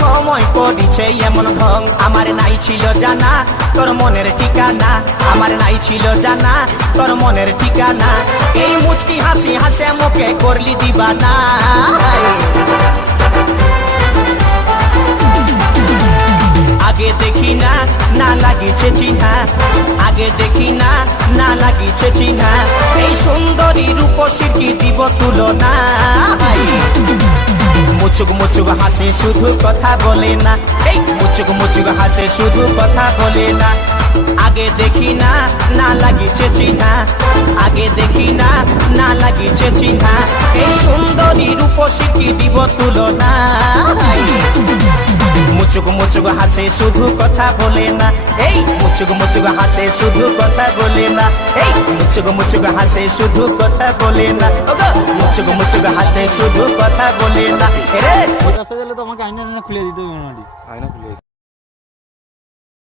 সময় করিছে এমন ঢং। আমার নাই ছিল জানা তোর মনের ঠিকানা, আমার নাই ছিল জানা তোর মনের ঠিকানা। এই মুচকি হাসি হাসে মুখে করলি দিবানা। আগে দেখি না না লাগিছে চিহ্না, আগে দেখি না না লাগিছে চিহ্না। এই সুন্দরী রূপসীর কি দিব তুলনা। মুচুক মুচুক হাসে শুধু কথা বলে না, এই মুচুক মুচুক হাসে শুধু কথা বলে না। আগে দেখি না না লাগিছে চিহ্না, আগে দেখি না না লাগিছে চিহ্না। এই সুন্দরী রূপসীর কি দিব তুলনা। মুচুক মুচুক হাসে শুধু কথা বলে না, এই মুচুক মুচুক হাসে শুধু কথা বলে না। এই মুচুক মুচুক হাসে শুধু কথা বলে না, মুচুক মুচুক হাসে শুধু কথা বলে না। রে রাস্তা গেলে তো আমাকে আয়না খুলে দিতে হবে, আয়না খুলে